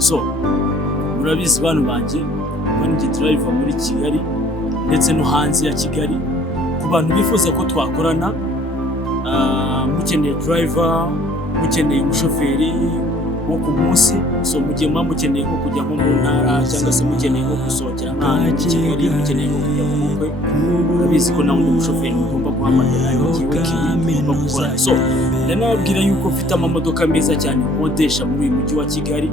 So murabizi bantu banjye njye driver muri Kigali ndetse no hanze ya Kigali. Ku bantu bifuza ko twakorana, mukeneye driver, mukeneye umushoferi wo ku munsi, so mugiye mukeneye ko kujya nko mu ntara cyangwa se mukeneye ko gusohokera nk'ahantu mu Kigali, mukeneye ko kujya mu bukwe, murabizi ko nawe umushoferi mugomba guhamagara igihe mugomba gukora. So ndanababwira yuko mfite amamodoka meza cyane nkodesha muri uyu mujyi wa Kigali.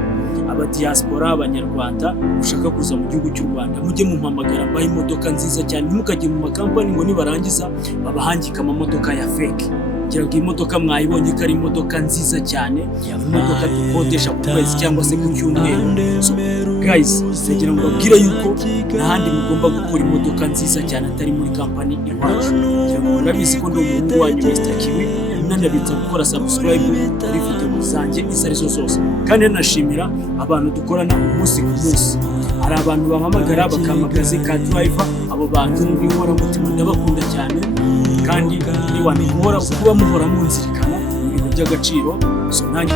Aba diaspora, abanyarwanda ushaka kuza mu gihugu cy'u Rwanda, mujye mumpamagara mbahe imodoka nziza cyane. Ntimukajye mu makampani ngo nibarangiza babahangika amamodoka ya fake. Kugira ngo imodoka mwayibonye ko ari imodoka nziza cyane, imodoka dukodesha ku kwezi cyangwa se ku cyumweru. So guys, ndagira ngo mbabwire yuko n'ahandi mugomba gukora imodoka nziza cyane atari muri kampani iwacu. Murabizi ko ndi umuhungu wanyu Mr. Kiwi, nanabitsa gukora subscribe kuri video zanjye izo arizo zose. Kandi nashimira abantu dukorana umunsi ku munsi. Hari abantu bampamagara bakamagaze ka driver, abo bantu bihora mutima ndabakunda cyane. Kandi ni wantu guhora kuba muhora munzirikana ibintu by'agaciro. So nanjye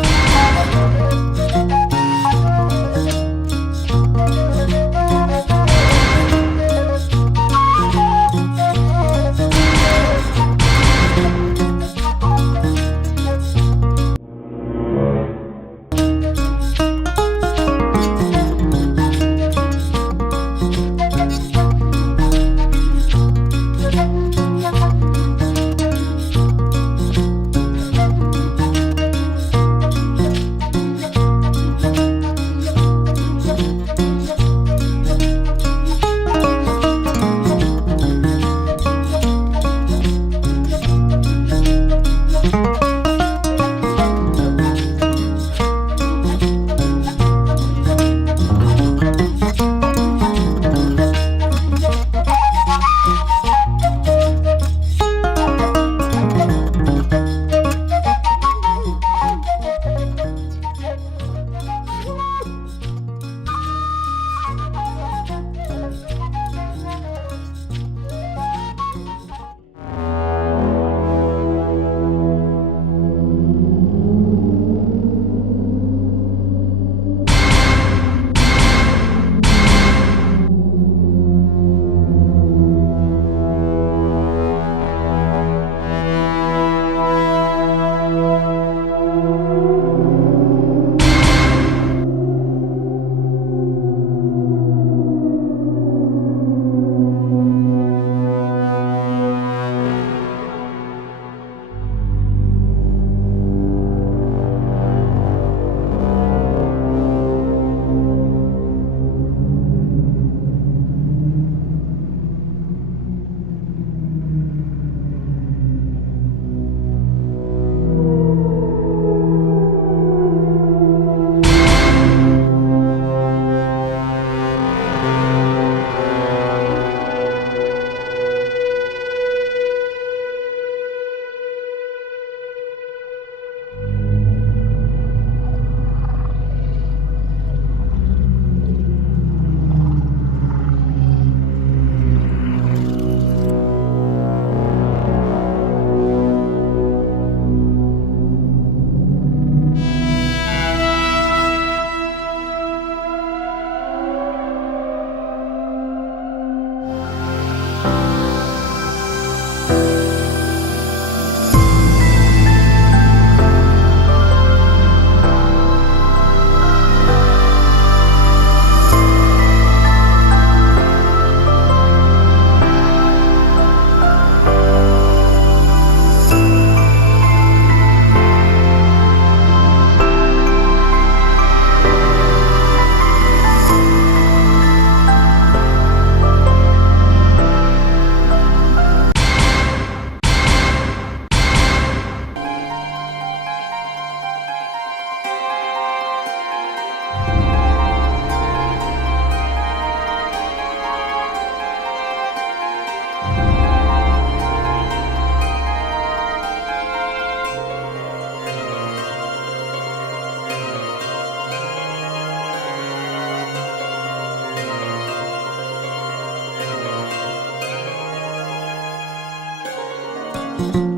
you.